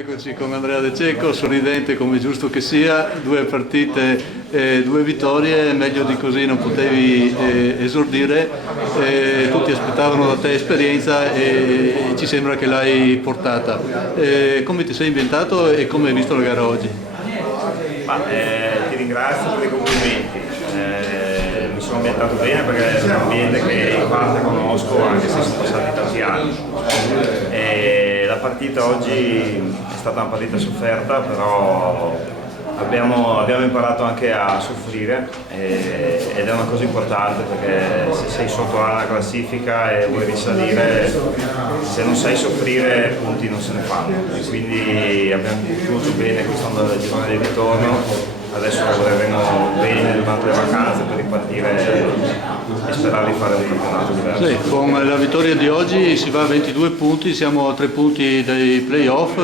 Eccoci con Andrea De Cecco, sorridente come è giusto che sia, 2 partite, 2 vittorie, meglio di così non potevi esordire, tutti aspettavano da te esperienza e ci sembra che l'hai portata. Come ti sei inventato e come hai visto la gara oggi? Ti ringrazio per i complimenti, mi sono ambientato bene perché è un ambiente che in parte conosco anche se sono passati tanti anni. La partita oggi è stata una partita sofferta, però abbiamo imparato anche a soffrire ed è una cosa importante perché se sei sotto la classifica e vuoi risalire, se non sai soffrire punti non se ne fanno, e quindi abbiamo concluso bene quest'anno del girone di ritorno. Adesso lavoreremo bene durante le vacanze per ripartire e sperare di fare un campionato diverso. Sì, con la vittoria di oggi si va a 22 punti, siamo a 3 punti dai playoff,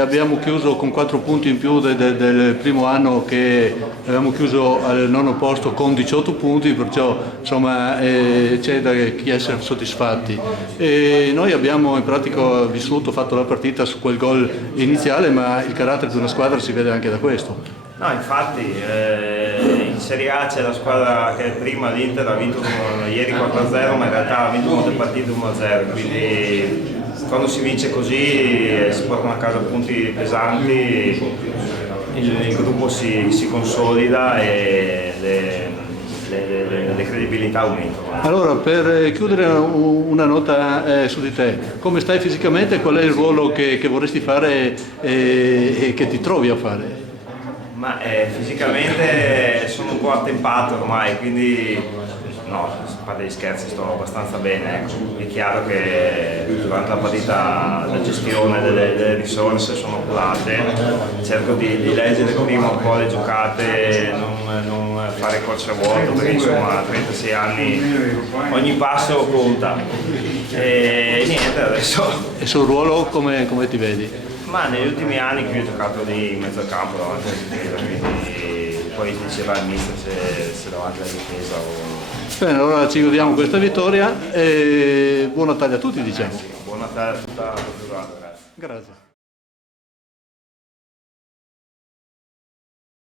abbiamo chiuso con 4 punti in più del primo anno che abbiamo chiuso al 9° posto con 18 punti, perciò insomma c'è da chi essere soddisfatti. Noi abbiamo in pratica fatto la partita su quel gol iniziale, ma il carattere di una squadra si vede anche da questo. No, infatti in Serie A c'è la squadra che è prima, l'Inter, ha vinto ieri 4-0, ma in realtà ha vinto molte partite 1-0, quindi quando si vince così si portano a casa punti pesanti, il gruppo si consolida e le credibilità aumentano. Allora, per chiudere una nota su di te, come stai fisicamente, qual è il ruolo che vorresti fare e che ti trovi a fare? Ma fisicamente sono un po' attempato ormai, quindi no, a parte gli scherzi sto abbastanza bene, ecco. È chiaro che durante la partita la gestione delle risorse sono curate, cerco di leggere prima un po' le giocate, non fare corse a vuoto perché insomma a 36 anni ogni passo conta. E niente, adesso. E sul ruolo come ti vedi? Ma negli ultimi anni qui ho giocato lì in mezzo al campo davanti alla difesa, quindi poi diceva il mister se davanti alla difesa o... Bene, allora ci godiamo questa vittoria e buon Natale a tutti, diciamo. Buon Natale a tutta la giornata, grazie. Grazie.